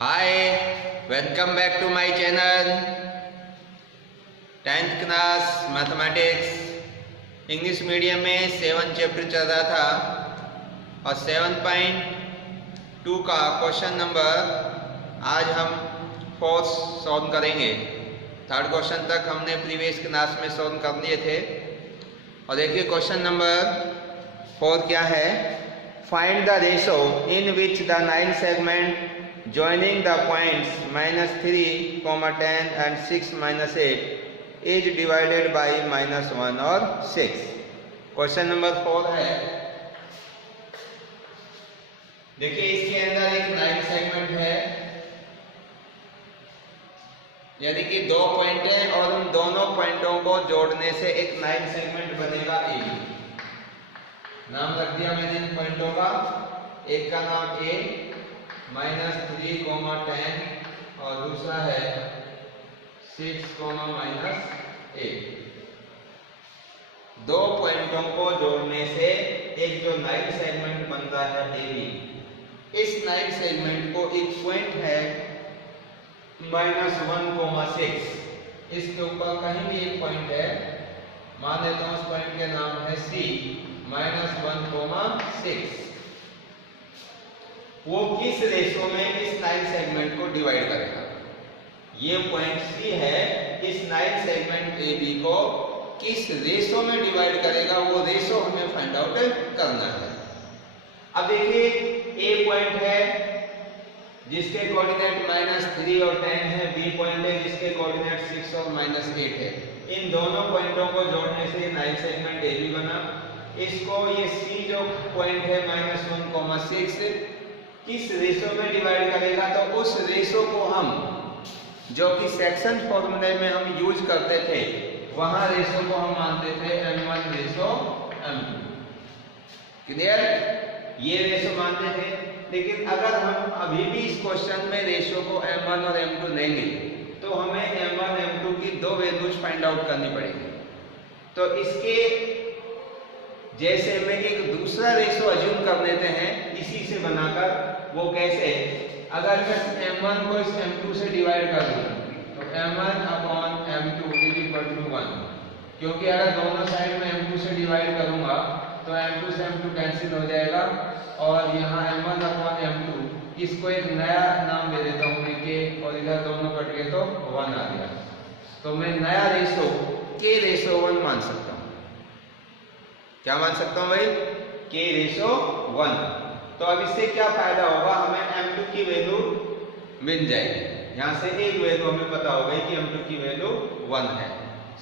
Hi, welcome back to my channel. 10th class mathematics English medium में 7 chapter चल रहा था और 7.2 का क्वेश्चन नंबर आज हम 4 सॉल्व करेंगे। थर्ड क्वेश्चन तक हमने प्रीवियस क्लास में सॉल्व कर लिए थे और देखिए क्वेश्चन नंबर 4 क्या है। Find the ratio in which the 9 segment joining the points -3, 10 and 6, -8 is divided by -1 और 6। क्वेश्चन नंबर 4 है। देखिए इसके अंदर एक 9 सेगमेंट है, यानी कि 2 पॉइंट है और उन दोनों पॉइंटों को जोड़ने से एक 9 सेगमेंट बनेगा ए। नाम रख दिया मैंने इन पॉइंटों का, एक का नाम ए -3, 10 और दूसरा है 6, -8। दो पॉइंटों को जोड़ने से एक जो 9 सेगमेंट बनता है ए। इस 9 सेगमेंट को एक पॉइंट है -1, 6। इसके ऊपर कहीं भी एक पॉइंट है, मान लेता हूं उस पॉइंट के नाम है सी, -1, 6। वो किस रेशो में इस 9 सेगमेंट को डिवाइड करेगा। ये पॉइंट सी है, इस 9 सेगमेंट ए बी को किस रेशो में डिवाइड करेगा, वो रेशो हमें फाइंड आउट करना है। अब देखिए ए पॉइंट है जिसके कोऑर्डिनेट -3 और 10 है, बी पॉइंट है जिसके कोऑर्डिनेट 6 और -8 है। इन दोनों पॉइंटों को जोड़ने से 9 सेगमेंट ए बी बना। इसको ये सी जो पॉइंट है -1, 6 किस रेशो में डिवाइड करेगा, तो उस रेशो को हम जो कि सेक्शन फॉर्मूले में हम यूज करते थे, वहां रेशो को हम मानते थे m1:m2। क्लियर, ये रेशो मानते थे। लेकिन अगर हम अभी भी इस क्वेश्चन में रेशो को m1 और m2 लेंगे तो हमें m1 m2 की दो वैल्यूज फाइंड आउट करनी पड़ेगी। तो इसके जैसे में एक दूसरा रेशो अज्यूम कर लेते हैं इसी से बनाकर। वो कैसे, अगर मैं m1 को इस m2 से डिवाइड कर दूं तो m1/m2 = 1, क्योंकि अगर दोनों साइड में m2 से डिवाइड करूंगा तो m2 से m2 कैंसिल हो जाएगा और यहाँ m1/m2 इसको एक नया नाम दे देता हूँ मैं के, और इधर दोनों कट गए तो 1 आ गया। तो मैं नया रेशो k/1 मान सकता हूँ। क्या मान सकता हूं भाई, k/1। तो अब इससे क्या फायदा होगा, हमें m2 की वैल्यू मिल जाएगी। यहां से एक वैल्यू हमें पता हो गई कि m2 की वैल्यू 1 है,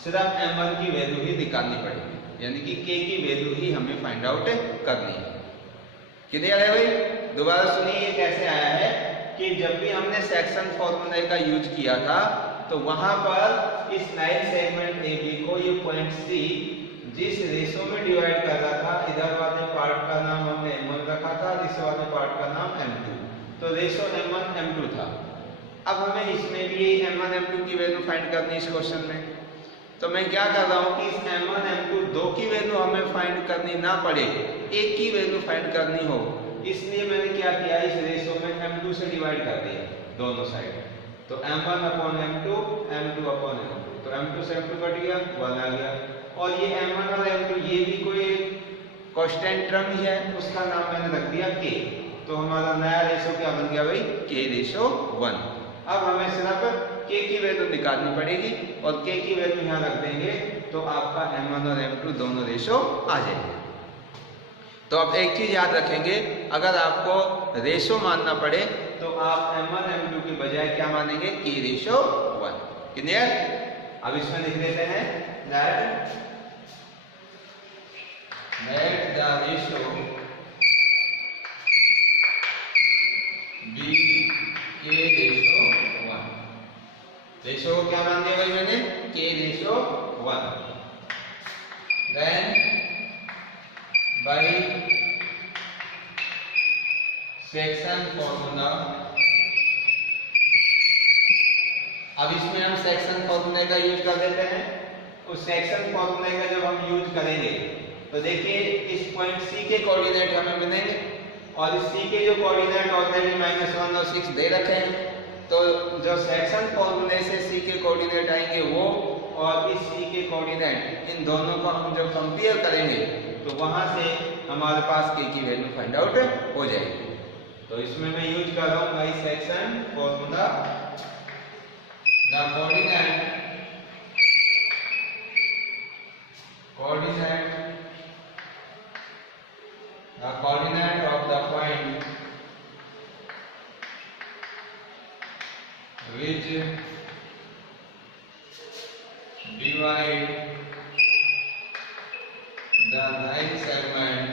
सिर्फ m1 की वैल्यू ही निकालनी पड़ेगी, यानी कि k की वैल्यू ही हमें फाइंड आउट करनी है। क्लियर है भाई। दोबारा सुनिए ये कैसे आया है कि जब भी हमने सेक्शन फॉर्मूले का यूज किया था तो वहां पर इस 9 सेगमेंट ए बी को ये पॉइंट सी जिस रेशो में डिवाइड कर रहा था, इधर वाले पार्ट का नाम हमने m1 रखा था, इस वाले पार्ट का नाम m2। तो रेशो m1 m2 था। अब हमें इसमें भी m1 m2 की वैल्यू फाइंड करनी है इस क्वेश्चन में। तो मैं क्या कर रहा हूं कि इस m1 m2 दो की वैल्यू हमें फाइंड करनी ना पड़े, एक की वैल्यू फाइंड करनी हो, इसलिए मैंने क्या किया, इस रेशो में m2 से डिवाइड कर दिया दोनों साइड। तो m1/m2, m2/m2, तो m2 से m2 कट गया, 1 आ गया। और ये m1 और m2 ये भी कोई कांस्टेंट टर्म ही है, उसका नाम मैंने रख दिया k। तो हमारा नया रेशो क्या बन गया भाई, k/1। अब हमें सिर्फ k की वैल्यू निकालनी पड़ेगी और k की वैल्यू यहाँ रख देंगे तो आपका m1 और m2 दोनों रेशो आ जाएंगे। तो अब एक चीज याद रखेंगे, अगर आपको रेशो मानना पड़े तो आप m1 m2 के बजाय क्या मानेंगे, k/1। क्लियर। अब इसमें लिख देते हैं that the ratio be k/1। Ratio को क्या मान दिया भाई मैंने, k/1। then by section formula. अब इसमें हम सेक्शन फॉर्मूले का यूज कर देते हैं। उस सेक्शन फॉर्मूले का जब हम यूज करेंगे तो देखिए इस पॉइंट सी के कोऑर्डिनेट हमें मिलेंगे, और इस सी के जो कोऑर्डिनेट ऑलरेडी -1 और 6 दे रखे हैं, तो जो सेक्शन फॉर्मूले से सी के कोऑर्डिनेट आएंगे वो और इस सी के कोऑर्डिनेट, इन दोनों को हम जब कंपेयर करेंगे तो वहां से हमारे पास के की वैल्यू फाइंड आउट हो जाएगी। तो इसमें मैं यूज कर रहा हूं by section formula, the coordinate of the point which divide the line segment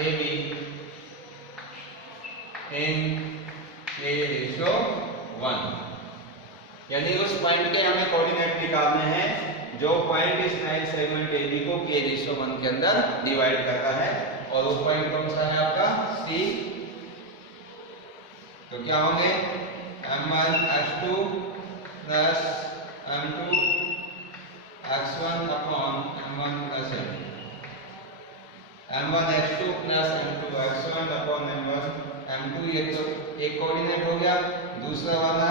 AB in K/1, यानी उस पॉइंट के हमें कोऑर्डिनेट निकालने हैं जो पॉइंट इस लाइन सेगमेंट AB को K/1 के अंदर डिवाइड करता है, और वो पॉइंट कौन सा है आपका C। तो क्या होंगे M1x2 plus M2 x1 upon M1 plus M1x2 plus M2 x1 upon M2, ये तो एक कोऑर्डिनेट हो गया। दूसरा वाला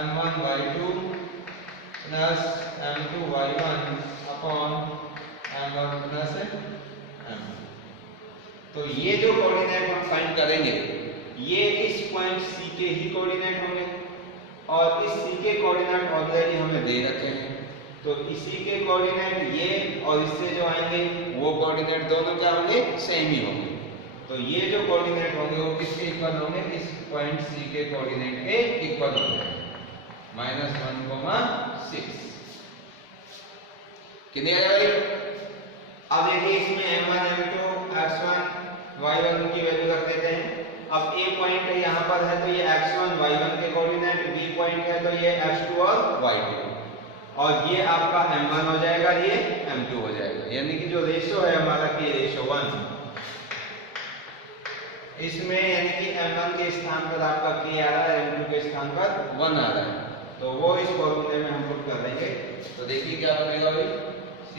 M1y2 plus M2y1 upon M1 plus M2। तो ये जो कोऑर्डिनेट हम फाइंड करेंगे ये इस पॉइंट C के ही कोऑर्डिनेट होंगे, और इस C के कोऑर्डिनेट ऑलरेडी हमें दे रखे हैं, तो इसी के कोऑर्डिनेट ये और इससे जो आएंगे वो कोऑर्डिनेट दोनों क्या होंगे, सेम ही होंगे। तो ये जो कोऑर्डिनेट होंगे वो किसके इक्वल होंगे, इस पॉइंट C के कोऑर्डिनेट के इक्वल होंगे, -1,6। क्लियर है भाई? अब देखिए इसमें M1 M2 x1 y1 की वैल्यू रख देते हैं। अब A पॉइंट यहाँ पर है तो ये x1 y1 के कोऑर्डिनेट, B पॉइंट है तो ये x2 और y2, और ये आपका M1 हो जाएगा, ये M2 हो जाएगा। यानी कि जो रेशो है हमारा K/1, इसमें यानी कि M1 के स्थान पर आपका K आ रहा है, M2 के स्थान पर 1 आ रहा है, तो वो इस फॉर्मूले में हम पुट कर देंगे। तो देखिए क्या बनेगा भाई, C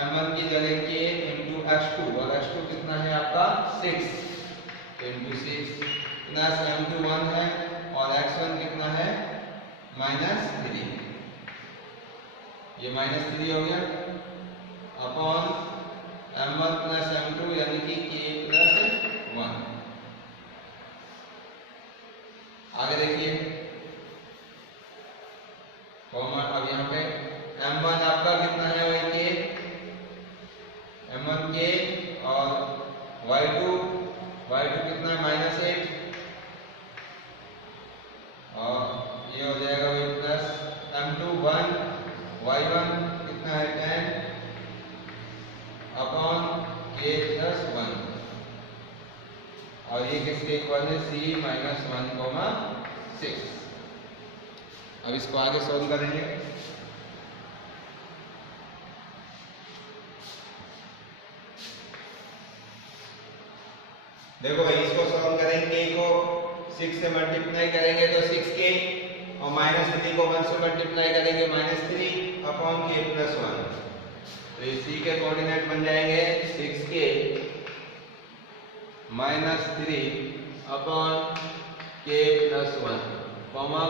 M1 की जगह K इंटू x2, और x2 कितना है आपका 6 इंटू 6 प्लस M2 1 है और x1 कितना है -3, ये -3 हो गया अपॉन M1 प्लस M2 यानी कि K प्लस 1। आगे देखिए कॉमन, अब यहाँ पे M1 आपका कितना है वही K, M1 K, और y2 कितना है -8, और ये हो जाएगा वही प्लस M2 1, y1 कितना है 10 अपॉन K प्लस 1, और ये किसके इक्वल है, C -1,6। अब इसको आगे सॉल्व करेंगे। देखो भाई इसको सॉल्व करेंगे, को 6 से मल्टीप्लाई करेंगे तो 6k, और -3 को 1 से मल्टीप्लाई करेंगे -3 अपॉन K प्लस 1। तो ये C के कोऑर्डिनेट बन जाएंगे 6k -3 upon K plus 1, comma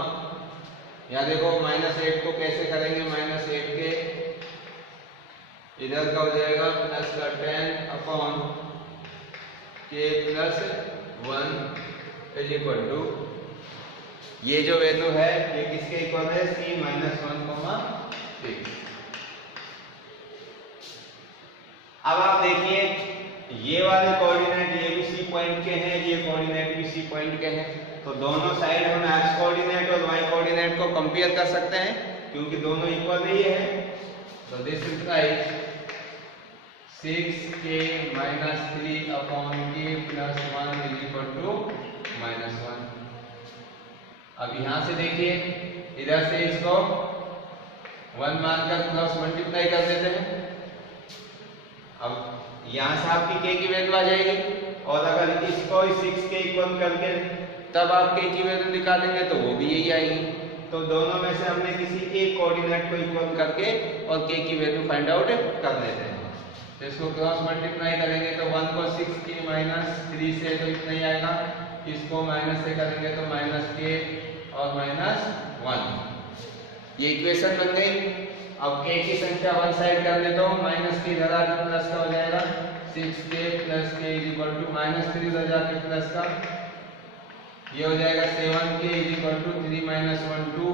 यहाँ देखो -8 को कैसे करेंगे, -8 के इधर का हो जाएगा प्लस का 10 upon K plus 1 is equal to, ये जो वैल्यू है ये किसके इक्वल है, C -1,6। अब आप देखिए ये वाले कोऑर्डिनेट ये भी C पॉइंट के हैं, ये कोऑर्डिनेट भी C पॉइंट के हैं, तो दोनों साइड हम x कोऑर्डिनेट और y कोऑर्डिनेट को कंपेयर कर सकते हैं क्योंकि दोनों इक्वल ही है। तो this implies 6k -3 upon K plus 1 is equal to -1। अब यहां से देखिए इधर से इसको 1 मानकर क्रॉस मल्टीप्लाई कर देते हैं। अब यहां से आपकी k की वैल्यू आ जाएगी, और अगर इसको 6 के इक्वल करके तब आप k की वैल्यू निकालेंगे तो वो भी यही आएगी। तो दोनों में से हमने किसी एक कोऑर्डिनेट को इक्वल करके और k की वैल्यू फाइंड आउट कर लेते हैं। तो इसको क्रॉस मल्टीप्लाई करेंगे तो 1 को 6 की -3 से तो इतना ही आएगा, इसको माइनस से करेंगे तो -k और -1। ये इक्वेशन बन गई। अब k की संख्या वन साइड कर ले तो माइनस की इधर आके प्लस का हो जाएगा, 6k + k = -3 इधर जाके प्लस का, ये हो जाएगा 7k = 3 - 1 2,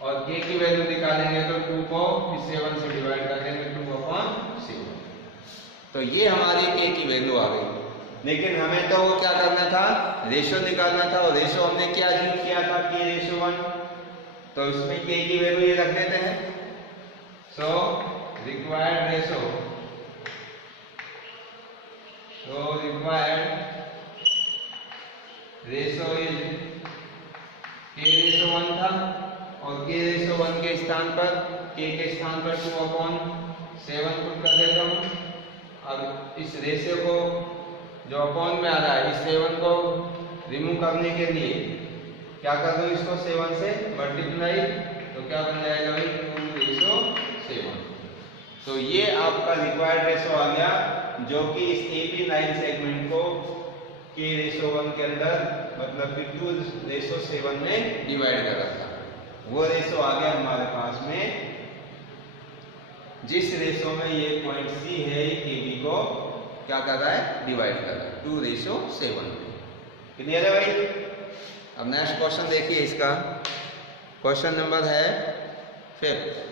और k की वैल्यू निकालेंगे तो 2 को इस 7 से डिवाइड कर देंगे 2/7। तो ये हमारी k की वैल्यू आ गई। लेकिन हमें तो वो क्या करना था, रेशो निकालना था, और रेशो हमने क्या यूज किया था, k/1। तो इसमें k की वैल्यू ये रख देते हैं। So required ratio, ratio is k/1 था, और k/1 के स्थान पर k के स्थान पर 2/7 पुट कर देता हूँ। अब इस रेशो को जो अपॉन में आ रहा है, इस 7 को रिमूव करने के लिए क्या कर दो, इसको 7 से मल्टीप्लाई, तो क्या बन जाएगा भाई 2/7। तो ये आपका रिक्वायर्ड रेशो आ गया, जो कि इस AP9 सेगमेंट को k/1 के अंदर मतलब कि 2/7 में डिवाइड कर रखा है। वो रेशो आ गया हमारे पास में, जिस रेशो में ये पॉइंट C है AB को क्या कर रहा है, डिवाइड कर रहा है 2/7। क्लियर है भाई। अब नेक्स्ट क्वेश्चन देखिए, इसका क्वेश्चन नंबर है 5।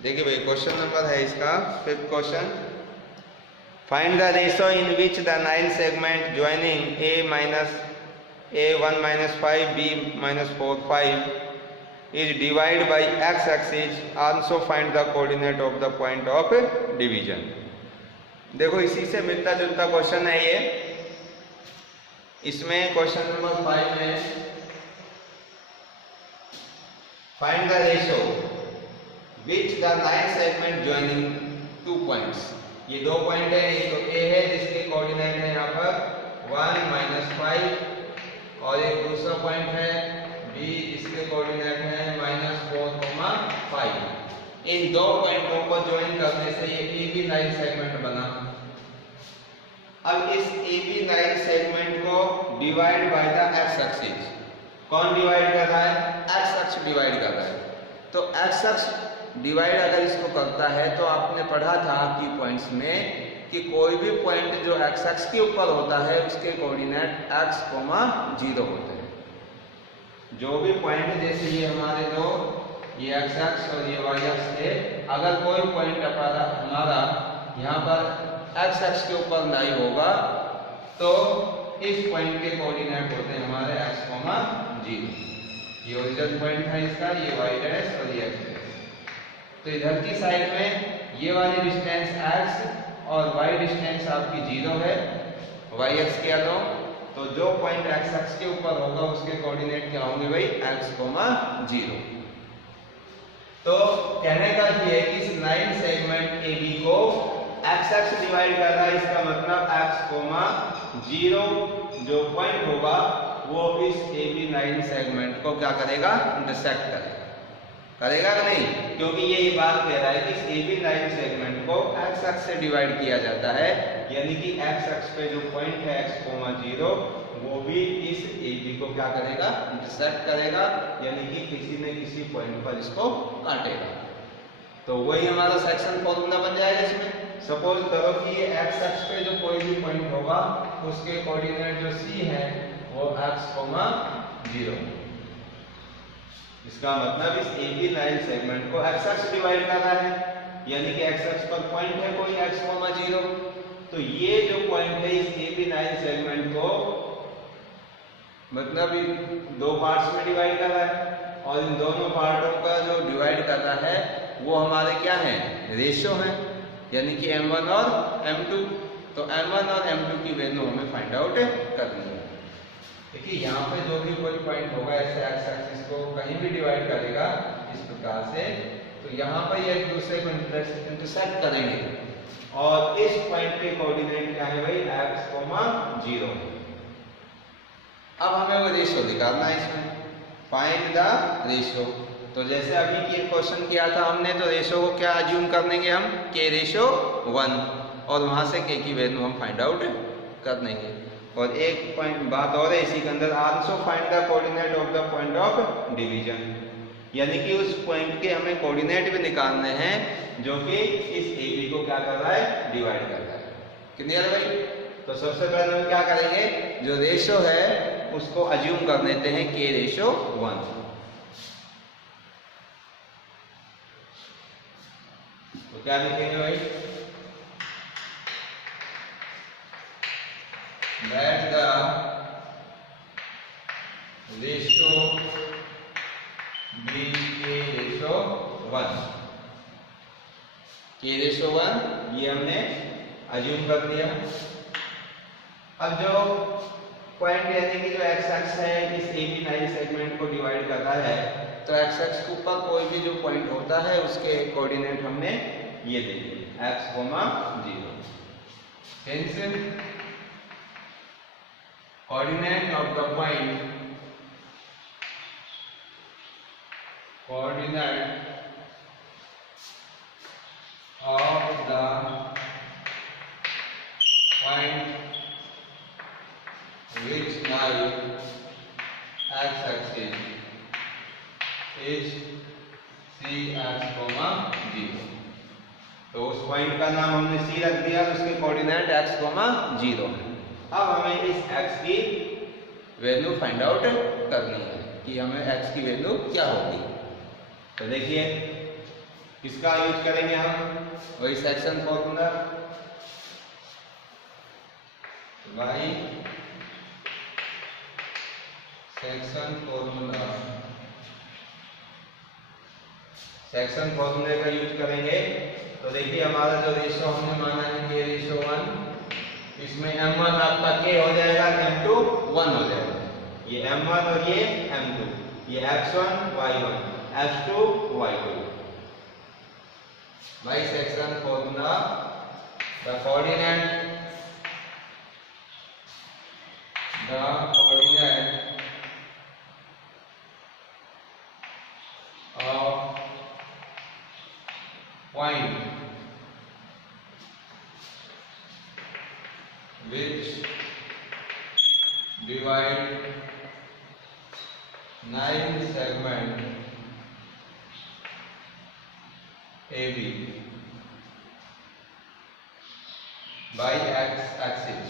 देखिए भाई, क्वेश्चन नंबर है इसका 5th question. Find the ratio in which the 9 segment joining a-1 - 5 b-4 5 is divided by x axis, also find the coordinate of the point of division। देखो इसी से मिलता जुलता क्वेश्चन है ये। इसमें क्वेश्चन नंबर 5 में find the ratio which the 9 segment joining 2 points. ये 2 पॉइंट है, एक तो A है जिसके कोऑर्डिनेट है यहाँ पर 1 - 5, और एक दूसरा पॉइंट है B, इसके कोऑर्डिनेट है -4, 5। इन 2 पॉइंटों को ज्वाइन करने से ये AB9 सेगमेंट बना। अब इस AB9 सेगमेंट को divide by the x axis, कौन डिवाइड कर रहा है, x अक्ष डिवाइड कर रहा है। तो x अक्ष डिवाइड अगर इसको करता है, तो आपने पढ़ा था कि पॉइंट्स में कि कोई भी पॉइंट जो x अक्ष के ऊपर होता है उसके कोऑर्डिनेट x, 0 होते हैं। जो भी पॉइंट, जैसे ये हमारे दो, ये x अक्ष और ये y अक्ष है, अगर कोई पॉइंट हमारा यहाँ पर x अक्ष के ऊपर नहीं होगा तो इस पॉइंट के कोऑर्डिनेट होते हैं हमारे x, 0। ये ओरिजिनल पॉइंट था इसका, ये y' और ये x'। तो इधर की साइड में ये वाली डिस्टेंस x और y डिस्टेंस आपकी 0 है, y अक्ष के अलों। तो जो पॉइंट x अक्ष के ऊपर होगा उसके कोऑर्डिनेट क्या होंगे भाई, x, 0। तो कहने का ये है कि इस 9 सेगमेंट AB को x अक्ष डिवाइड कर रहा है, इसका मतलब x, 0 जो पॉइंट होगा वो इस AB9 सेगमेंट को क्या करेगा, इंटरसेक्ट करेगा कि नहीं, क्योंकि ये बात कह रहा है कि इस AB9 सेगमेंट को x अक्ष से डिवाइड किया जाता है, यानी कि x अक्ष पे जो पॉइंट है x, 0 वो भी इस AB को क्या करेगा, इंटरसेक्ट करेगा, यानी कि किसी न किसी पॉइंट पर इसको काटेगा। तो वही हमारा सेक्शन फॉर्मूला बन जाएगा इसमें। सपोज करो कि ये x अक्ष पे जो कोई भी पॉइंट होगा उसके कोऑर्डिनेट जो C है वो x, 0। इसका मतलब इस AB9 सेगमेंट को x अक्ष डिवाइड कर रहा है, यानी कि x अक्ष पर पॉइंट है कोई x, 0। तो ये जो पॉइंट है इस AB9 सेगमेंट को मतलब 2 पार्ट्स में डिवाइड कर रहा है, और इन दोनों पार्टों का जो डिवाइड कर रहा है वो हमारे क्या हैं, रेशो हैं, यानी कि m1 और m2। तो m1 और m2 की वैल्यू हमें फाइंड आउट करनी है। देखिए यहाँ पे जो भी कोई पॉइंट होगा ऐसे एक्स एक्सिस को कहीं भी डिवाइड करेगा इस प्रकार से, तो यहाँ पर ये एक दूसरे को इंटरसेक्ट करेंगे और इस पॉइंट के कोऑर्डिनेट क्या है भाई, x, 0। अब हमें वो रेशो निकालना है इसमें, फाइंड द रेशो। तो जैसे अभी की क्वेश्चन किया था हमने, तो रेशो को क्या अज्यूम कर लेंगे हम, k/1, और वहां से k की वैल्यू हम फाइंड आउट कर लेंगे। और एक पॉइंट बात और है इसी के अंदर, also find the coordinate of the point of division, यानी कि उस पॉइंट के हमें कोऑर्डिनेट भी निकालने हैं जो कि इस AB को क्या कर रहा है, डिवाइड कर रहा है। क्लियर है भाई? तो सबसे पहले हम क्या करेंगे, जो रेशो है उसको अज्यूम कर लेते हैं k/1। तो क्या लिखेंगे भाई, let the ratio be k/1। k/1 ये हमने अज्यूम कर दिया। अब जो पॉइंट यानी कि जो x एक्स है इस AB लाइन सेगमेंट को डिवाइड करता है, तो x एक्स के ऊपर कोई भी जो पॉइंट होता है उसके कोऑर्डिनेट हमने ये दे दिए, x, 0। Hence coordinate of the point, coordinate of the point which lie x axis is CX, 0। तो उस पॉइंट का नाम हमने C रख दिया, तो उसके कोऑर्डिनेट x, 0 है। अब हमें इस x की वैल्यू फाइंड आउट करनी है कि हमें x की वैल्यू क्या होगी। तो देखिए किसका यूज करेंगे हम, वही section formula, y section formula, section फॉर्मूले का यूज करेंगे। तो देखिए हमारा जो रेशो हमने माना है k/1, इसमें m1 आपका k हो जाएगा, m2 1 हो जाएगा। ये m1 और ये m2, ये x1 y1, x2 y2। By section formula the coordinate of point which divide 9 segment AB by x axis।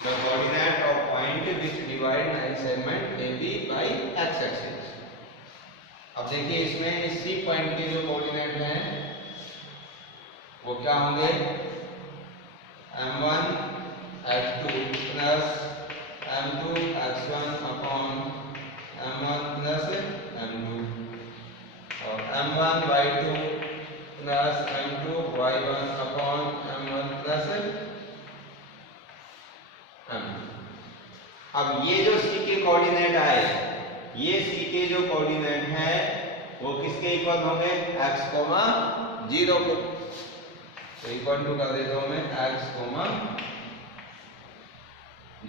The coordinate of point which divide 9 segment AB by x axis। अब देखिए इसमें इस C point के जो coordinate हैं वो क्या होंगे, m1 x2 plus m2 x1 upon m1 plus m2, और m1 y2 plus m2 y1 upon m1 plus m2। अब ये जो C के कोऑर्डिनेट आए, ये C के जो कोऑर्डिनेट हैं वो किसके इक्वल होंगे, x, 0 के। तो इक्वल टू कर देता हूं मैं x,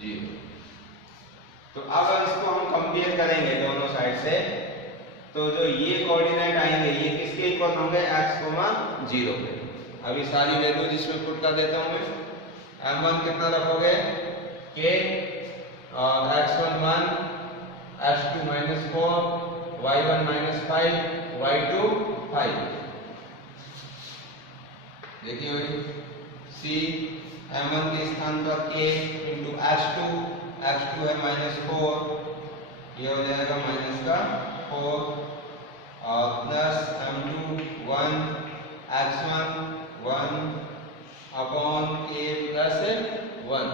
0। तो अब इसको हम कंपेयर करेंगे दोनों साइड से, तो जो ये कोऑर्डिनेट आएंगे ये किसके इक्वल होंगे, x, 0 के। अभी सारी वैल्यूज इसमें पुट कर देता हूं मैं। m1 कितना रखोगे, k, और x1 1, x2 -4, y1 -5, y2 5। देखिए भाई C m1 के स्थान पर k इंटू x2 है -4, ये हो जाएगा -4, और plus m2 1, x1 1 upon k plus 1,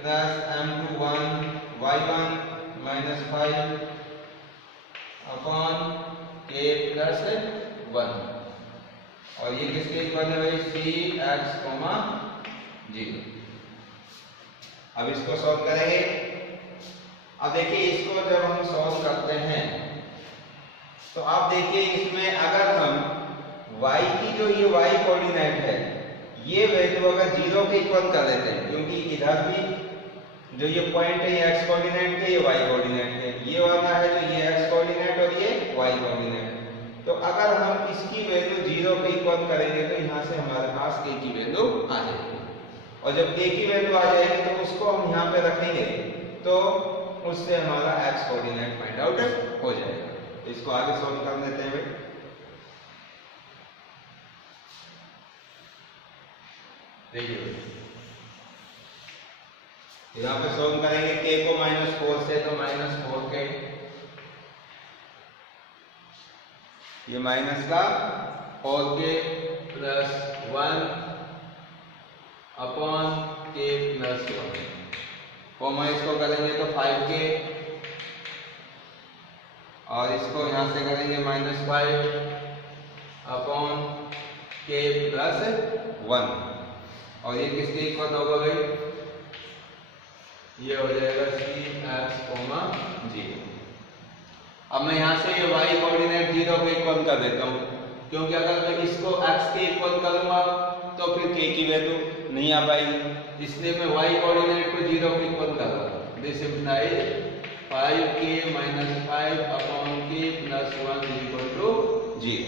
plus m21 y1 minus 5 upon k plus 1, और ये किसके इक्वल है भाई, सी एक्स कोमा 0। अब इसको सॉल्व करेंगे। अब देखिए इसको जब हम सॉल्व करते हैं तो आप देखिए इसमें अगर हम y की जो ये y कोऑर्डिनेट है ये वैल्यू अगर 0 के इक्वल कर देते हैं, क्योंकि इधर भी जो ये पॉइंट है ये x कोऑर्डिनेट है, ये y कोऑर्डिनेट है, ये वाला है जो ये x कोऑर्डिनेट और ये y कोऑर्डिनेट। तो अगर हम इसकी वैल्यू 0 के इक्वल करेंगे तो यहाँ से हमारे पास k की वैल्यू आ जाएगी, और जब k की वैल्यू आ जाएगी तो उसको हम यहाँ पे रखेंगे तो उससे हमारा x कोऑर्डिनेट फाइंड आउट हो जाएगा। इसको आगे सॉल्व कर लेते हैं भाई। देखिए यहाँ पे सॉल्व करेंगे k को -4 से, तो -4k, ये माइनस का 4k plus 1 upon k plus 1, comma इसको करेंगे तो 5k, और इसको यहाँ से करेंगे -5 अपॉन k प्लस 1, और ये किसके इक्वल होगा भाई, ये हो जाएगा सी एक्स कोमा 0। अब मैं यहाँ से ये y कोऑर्डिनेट 0 के इक्वल कर देता हूँ, क्योंकि अगर मैं इसको x के इक्वल करूँगा तो फिर k की वैल्यू नहीं आ पाएगी, इसलिए मैं y कोऑर्डिनेट को 0 के इक्वल कर रहा हूँ। This implies 5k minus 5 upon k plus 1 is equal to 0।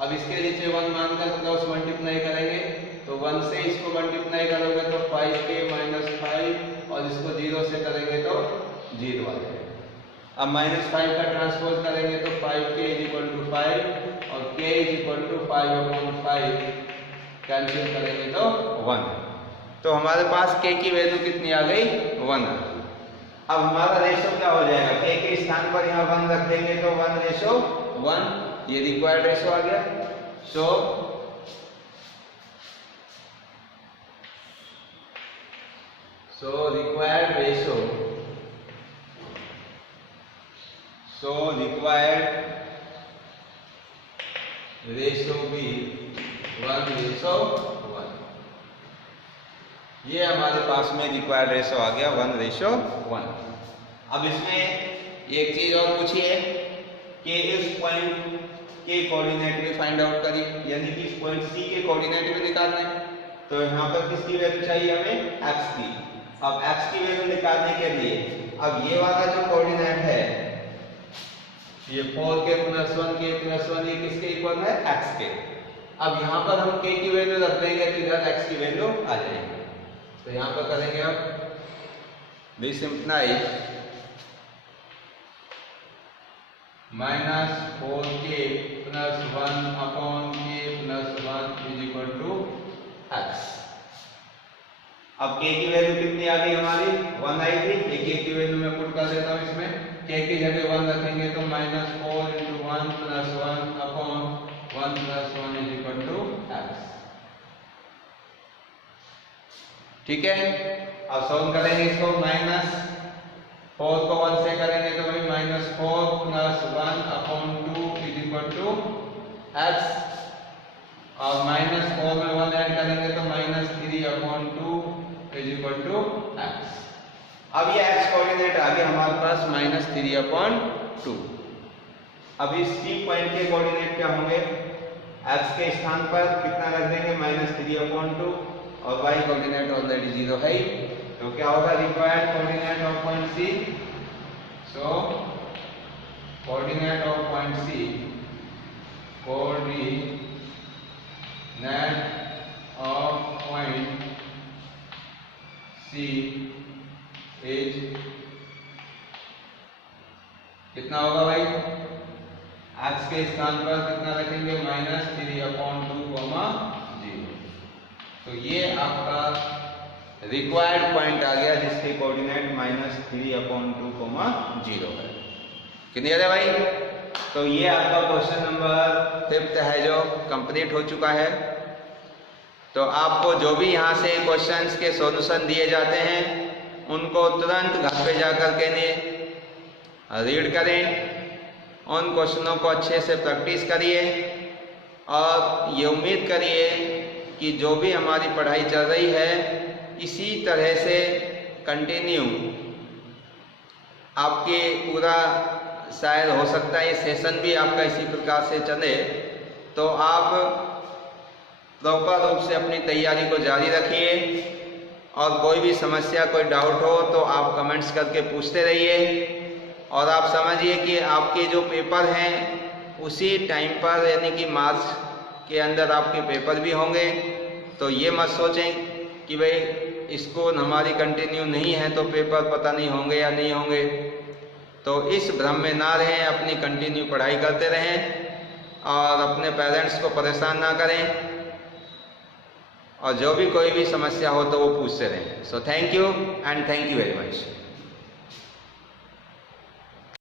अब इसके नीचे 1 मानकर क्रॉस मल्टीप्लाई करेंगे, तो 1 से इसको मल्टीप्लाई करोगे तो 5k माइनस 5, और इसको 0 से करेंगे तो 0 आ जाएगा। अब -5 का ट्रांसपोज करेंगे तो 5k इज इक्वल टू 5, और k is equal to 5 upon 5, cancel करेंगे तो 1। तो हमारे पास k की वैल्यू कितनी आ गई, 1। अब हमारा रेशो क्या हो जाएगा, k के स्थान पर यहाँ 1 रख देंगे तो 1:1, ये रिक्वायर्ड रेशो आ गया। So required ratio, be 1:1। ये हमारे पास में रिक्वायर्ड रेशो आ गया 1:1। अब इसमें एक चीज और पूछी है कि इस पॉइंट के कोऑर्डिनेट भी फाइंड आउट करिए, यानी कि इस पॉइंट सी के कोऑर्डिनेट भी निकालना है। तो यहाँ पर किसकी वैल्यू चाहिए हमें, x की। अब x की वैल्यू निकालने के लिए अब ये वाला जो कोऑर्डिनेट है ये 4k प्लस 1k प्लस 1, ये किसके इक्वल है, x के। अब यहाँ पर हम k की वैल्यू रख देंगे तो इधर x की वैल्यू आ जाएगी। तो यहाँ पर करेंगे अब this implies -4k plus 1 upon k plus 1 is equal to x। अब k की वैल्यू कितनी आ गई हमारी, 1 आई थी, ये k की वैल्यू मैं पुट कर देता हूँ इसमें। k की जगह 1 रखेंगे तो -4 × 1 plus 1 upon 1 plus 1 is equal to x। ठीक है, अब सॉल्व करेंगे इसको। -4 को 1 से करेंगे तो भाई -4 plus 1 upon 2 is equal to x, और -4 में 1 ऐड करेंगे तो -3 upon 2 is equal to x। अब ये x कोऑर्डिनेट आ गया हमारे पास -3 अपॉन 2। अब इस C पॉइंट के कोऑर्डिनेट क्या होंगे, x के स्थान पर कितना रख देंगे, -3 अपॉन 2, और y कोऑर्डिनेट ऑलरेडी 0 है, तो क्या होगा, required coordinate of point C। So coordinate of point C, coordinate of point C is कितना होगा भाई, x के स्थान पर कितना रखेंगे, -3 अपॉन 2, 0। तो ये आपका रिक्वायर्ड पॉइंट आ गया जिसके कोऑर्डिनेट -3 अपॉन 2, 0 है। क्लियर है भाई। तो ये आपका क्वेश्चन नंबर 5 है जो कंप्लीट हो चुका है। तो आपको जो भी यहाँ से क्वेश्चंस के सॉल्यूशन दिए जाते हैं उनको तुरंत घर पे जाकर के रीड करें, उन क्वेश्चनों को अच्छे से प्रैक्टिस करिए और ये उम्मीद करिए कि जो भी हमारी पढ़ाई चल रही है इसी तरह से कंटिन्यू आपके पूरा शायद हो सकता है ये सेशन भी आपका इसी प्रकार से चले, तो आप प्रॉपर रूप से अपनी तैयारी को जारी रखिए और कोई भी समस्या कोई डाउट हो तो आप कमेंट्स करके पूछते रहिए। और आप समझिए कि आपके जो पेपर हैं उसी टाइम पर यानी कि मार्च के अंदर आपके पेपर भी होंगे, तो ये मत सोचें कि भाई स्कूल हमारी कंटिन्यू नहीं है तो पेपर पता नहीं होंगे या नहीं होंगे। तो इस भ्रम में ना रहें, अपनी कंटिन्यू पढ़ाई करते रहें और अपने पेरेंट्स को परेशान ना करें, और जो भी कोई भी समस्या हो तो वो पूछते रहें। So thank you and thank you very much.